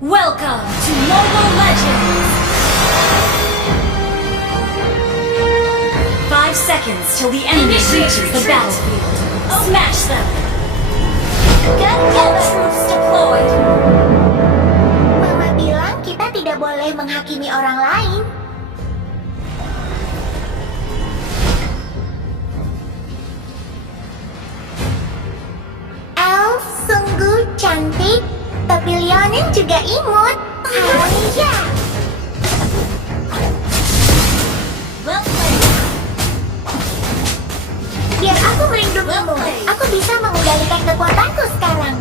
Welcome to Mobile Legends! 5 seconds till the enemy reaches the battlefield. Smash them! All troops deployed! Mama bilang kita tidak boleh menghakimi orang lain. Elf sungguh cantik. Tapi Leonin juga imut. Iya. Biar aku melindungimu. Aku bisa mengendalikan kekuatanku sekarang.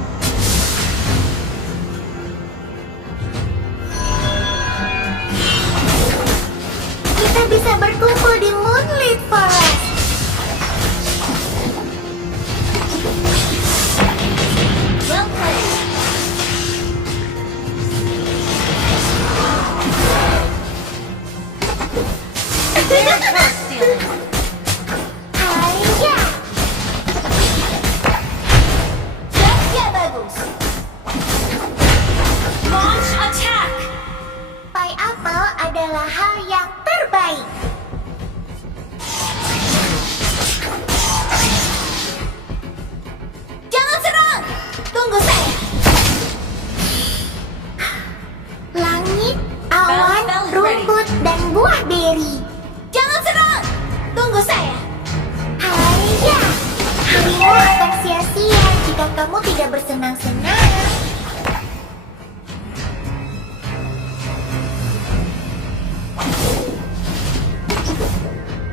Kita bisa berkumpul di Moonlit Forest. Well played! Iya. Kerja bagus! Launch attack! Pie apple adalah hal yang terbaik. Jangan serang! Tunggu saya! Langit, awan, rumput, dan buah beri. Jangan serang! Tunggu saya! Iya. Harimu akan sia-sia jika kamu tidak bersenang-senang.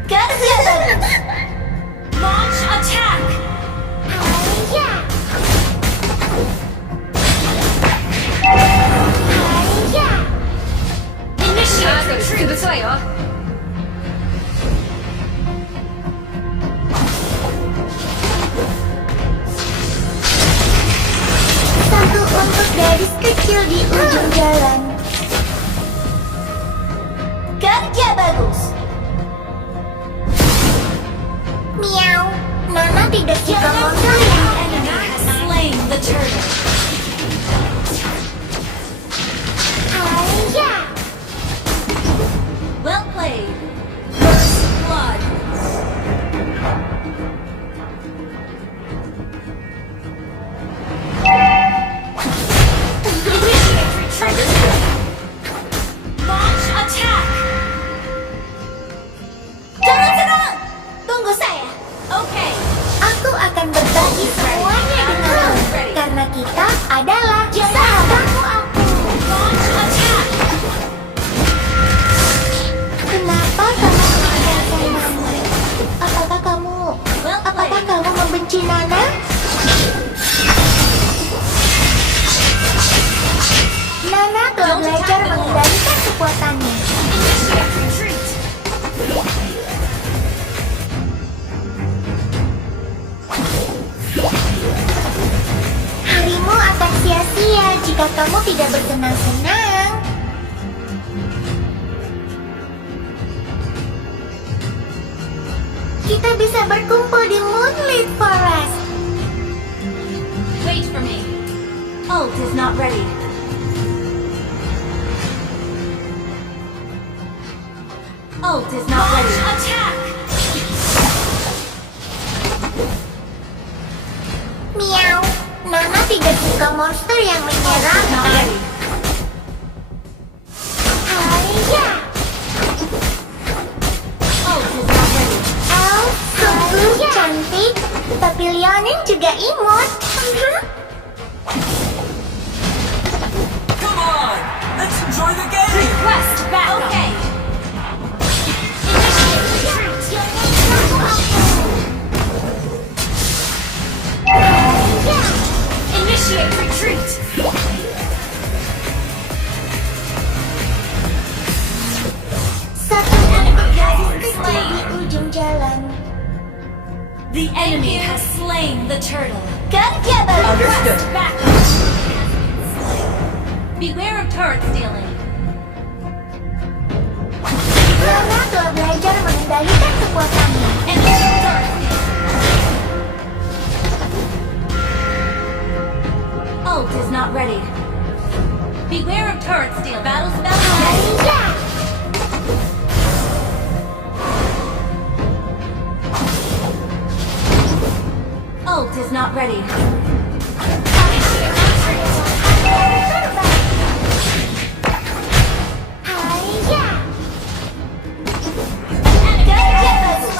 Kerja bagus! Launch attack! Iya. Iya. Initiate retreat! Satu untuk gadis kecil di ujung jalan. Kerja bagus! Miau. Nana tidak suka monster The yang enemy has slain the turtle. Iya. Well played! First blood! Initiate retreat! Launch attack! Jangan serang! Tunggu saya! Oke! Aku akan berbagi semuanya denganmu karena kita adalah sahabatmu aku. Launch attack! Kenapa kamu meninggalkan Mama? Apakah kamu membenci Nana? Nana telah belajar mengendalikan kekuatannya. Initiate retreat! Harimu akan sia-sia jika kamu tidak bersenang-senang. Kita bisa berkumpul di Moonlit Forest. Wait for me. Ult is not ready. Ult is not ready. Attack! Miau. Nana tidak suka monster yang Ult is not menyeramkan. ready. Iya. Ult is not ready. Elf sungguh cantik, tapi Leonin juga imut. Come on! Let's enjoy the game! Request backup. Okay. Initiate retreat. Initiate retreat. Satu jalan. The enemy has slain the turtle. Kerja bagus. Understood. Backup. Beware of turret stealing. Lana telah belajar mengendalikan kekuatannya. Enemy turret stealing. Ult is not ready. Beware of turret steal. Battle spell ready. Iya. Ult is not ready. Iya. Kerja bagus.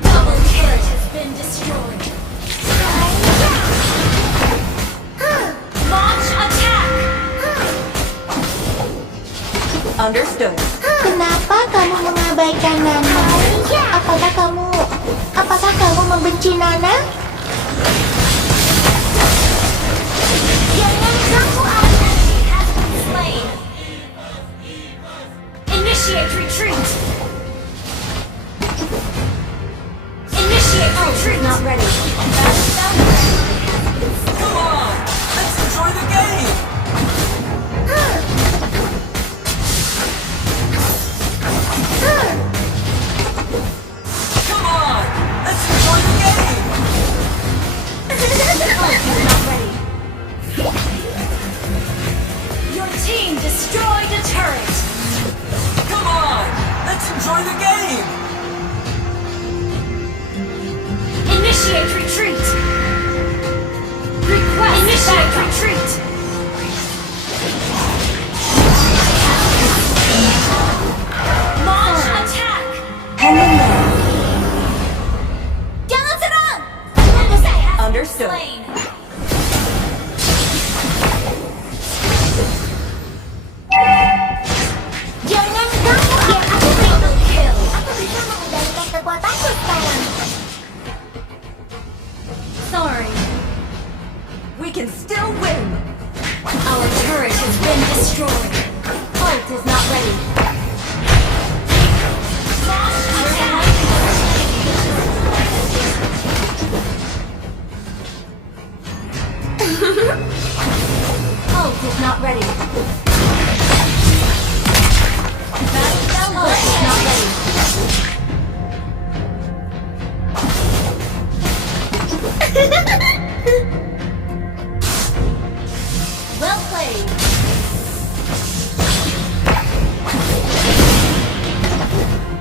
Double turret has been destroyed. Launch attack. Understood. Kenapa kamu mengabaikan Nana? Apakah kamu membenci Nana? Jangan kamu Slain. Initiate retreat. Initiate retreat. Not ready. Battle spell ready. Come on! Let's enjoy the game! Come on! Let's enjoy the game! Not ready. Your team destroyed a turret. Come on! Let's enjoy the game! Initiate retreat. Request initiate retreat. Launch attack. Jangan serang! Tunggu saya. Understood. Slain. Jangan kamu aku Double kill. bisa mengendalikan kekuatanku sekarang. Sorry. We can still win. Our turret has been destroyed. Ult is not ready. Launch attack. Ult is not ready. Ult is not ready. Well played.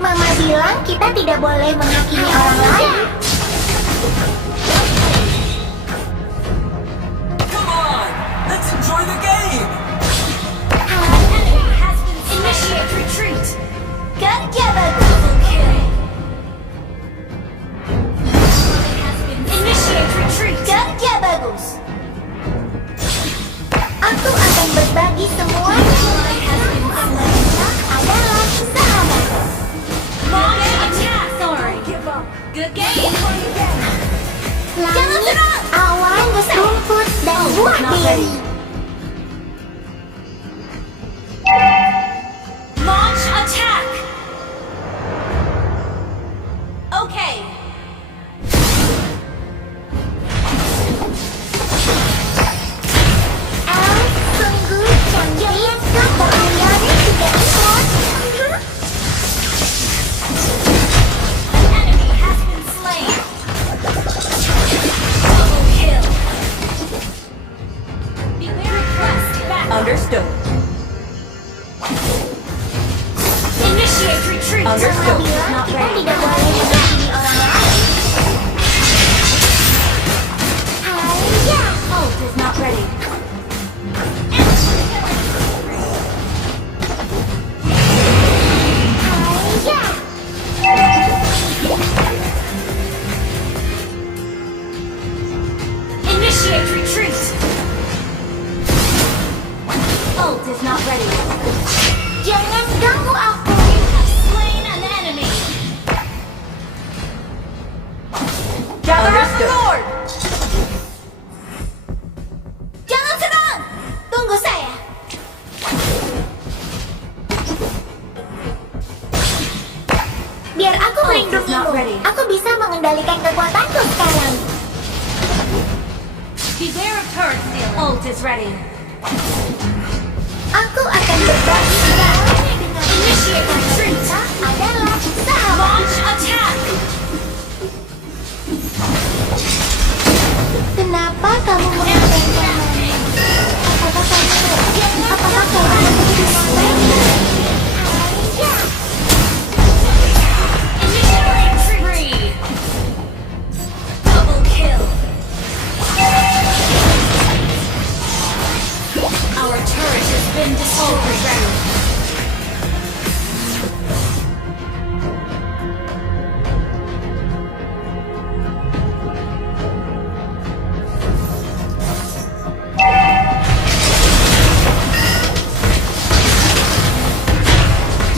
Mama bilang kita tidak boleh menghakimi orang lain. Come on! Let's enjoy the game! Enemy has been initiate retreat. Kerja bagus. Double kill. Has been initiate retreat. Kerja bagus. Aku akan berbagi semuanya. Karena kita adalah sahabat. Launch attack. Sorry. Good game. Jangan serang. Awan, rumput, dan buah not beri. ready. Launch attack. Okay. Sungguh canggih. Permainan juga impor. Enemy has been slain. Double kill. Beware request back. Understood. Initiate retreat. Understood. Bilang Not kita ready. tidak boleh menghakimi orang lain. Haya. Ult is not ready. Haya. Initiate retreat. Ult is not ready. Jangan ganggu aku. Slain an enemy. Gather up the Lord. Jangan serang. Tunggu saya. ready. Aku bisa mengendalikan kekuatanku sekarang. Beware of turret stealing. Ult is ready. Aku akan berbagi segalanya dengan Initiate retreat. kita adalah sahabat. Launch attack. Kenapa kamu mengatakan namanya? Apakah kamu begitu baik? Ya. Initiate retreat. Double kill. Our turret has been destroyed.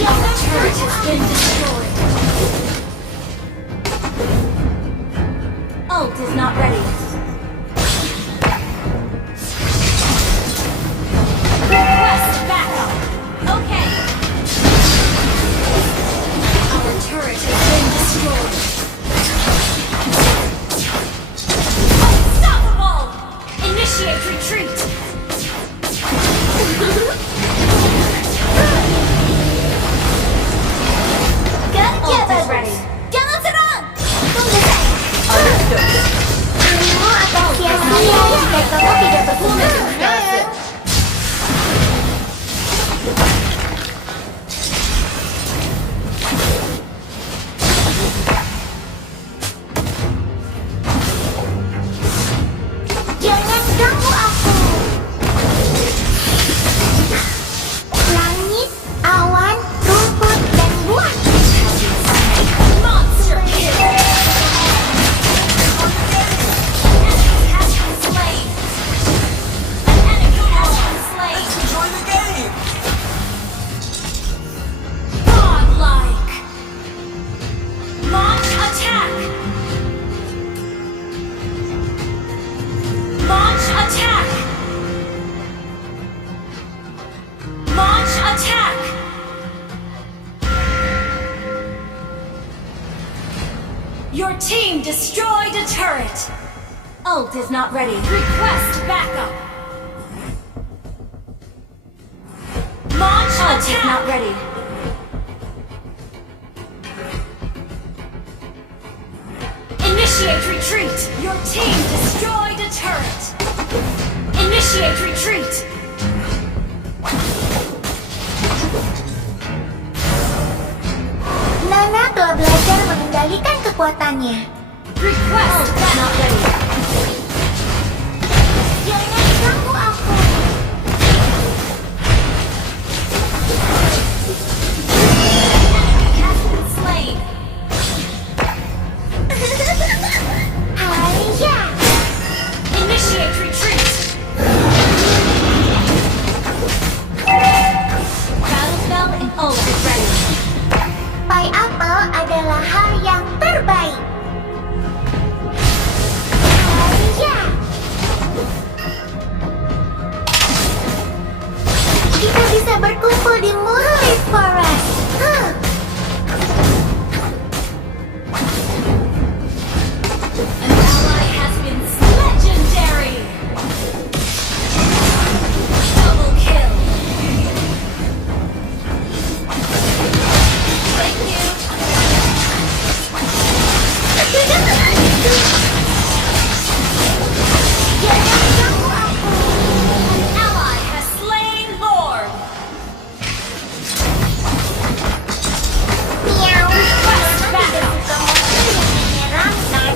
Our turret has been destroyed. Ult is not ready. Request backup. Okay. Our turret has been destroyed. Unstoppable! Initiate retreat. Kerja Ult is bagus. ready. Jangan serang. Tunggu saya. Understood. Dirimu akan sia-sia jika kamu tidak berfungsi. Jangan ganggu aku. Langit, awan, rumput, dan buah. Monster kill. Enemy has been slain. An enemy has been slain. Let's enjoy the game! Godlike. Launch attack. Launch attack. Launch attack. Your team destroyed a turret. Ult is not ready. Request backup. Launch attack. Is not ready. Initiate retreat. Your team destroyed a turret. Initiate retreat. Nana telah belajar mengendalikan kekuatannya. Request not ready. Jangan ganggu aku. Enemy has been slain. Hai-ya. Initiate retreat. Battle spell and ult is ready. Pai apel adalah hal yang terbaik. Hai-ya. Kita bisa berkumpul di Horas. An ally has been legendary. Double kill. Thank you. Jangan ganggu aku. An ally has slain Lord. Miau. Request backup. Kamu yang menyeramkan.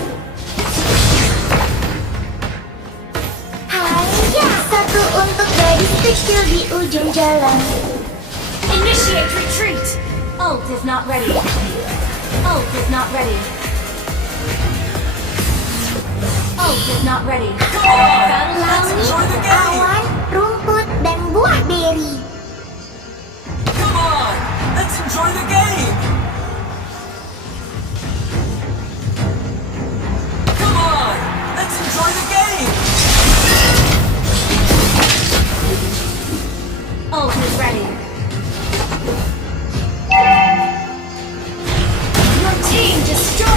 Hai-ya. Satu untuk gadis kecil di ujung jalan. Initiate retreat. Ult is not ready. Ult is not ready. Ult is not ready. Battle Langit, enjoy the game. awan, rumput, dan buah beri. Come on! Let's enjoy the game! Come on! Let's enjoy the game! Ult is ready. Your team destroyed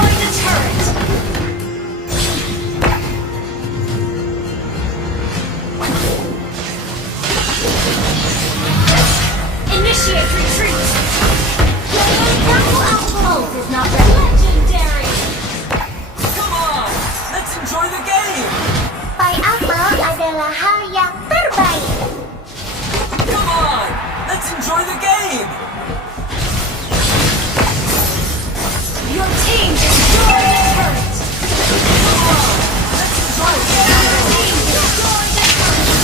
Initiate retreat. Jangan ganggu aku. Ult is not ready. Legendary. Come on! Let's enjoy the game! Pai apel adalah hal yang terbaik. Come on! Let's enjoy the game! Your team destroyed a turret. Come on! Let's enjoy the game! Your team destroyed a turret.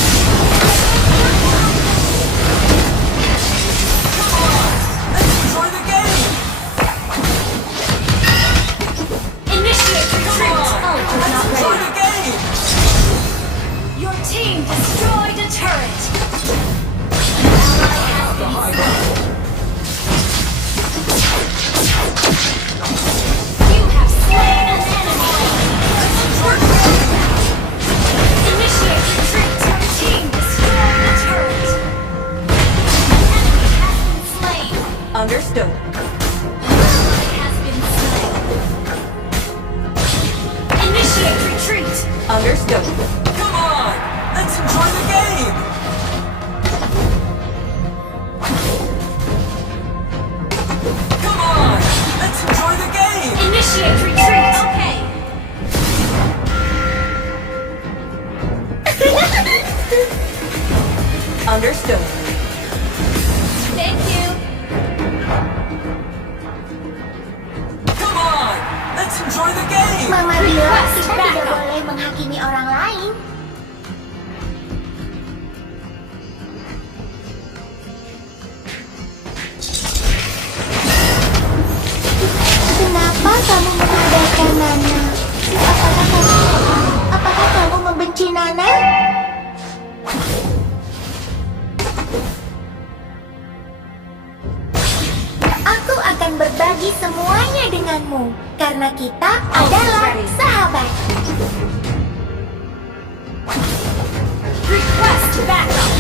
Come on! Let's enjoy the game! Initiate Come retreat. on! Ult is Let's not enjoy ready. the game! Your team destroyed a turret. An ally has been slain. You have slain an enemy. Initiate retreat. Your team destroyed a turret. An enemy has been slain. Understood. An ally has been slain. Initiate retreat. Understood. Come on! Let's enjoy the game! Come on! Let's enjoy the game! Initiate retreat. Okay. Understood. Thank you. Come on! Let's enjoy the game! Mama bilang Request kita tidak backup. boleh menghakimi orang lain. Kenapa kamu mengabaikan Nana? Apakah kamu membenci Nana? Aku akan berbagi semuanya denganmu karena kita adalah sahabat. Request backup.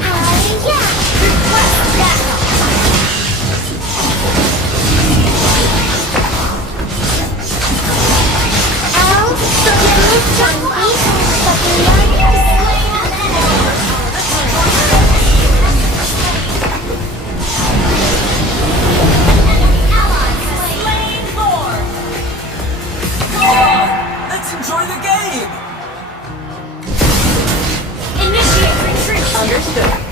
Haya, Request backup. kau terlihat cantik seperti langit. Slain an enemy. Enemy ally has slain Thor. Come on! Let's enjoy the game! Initiate retreat. Understood.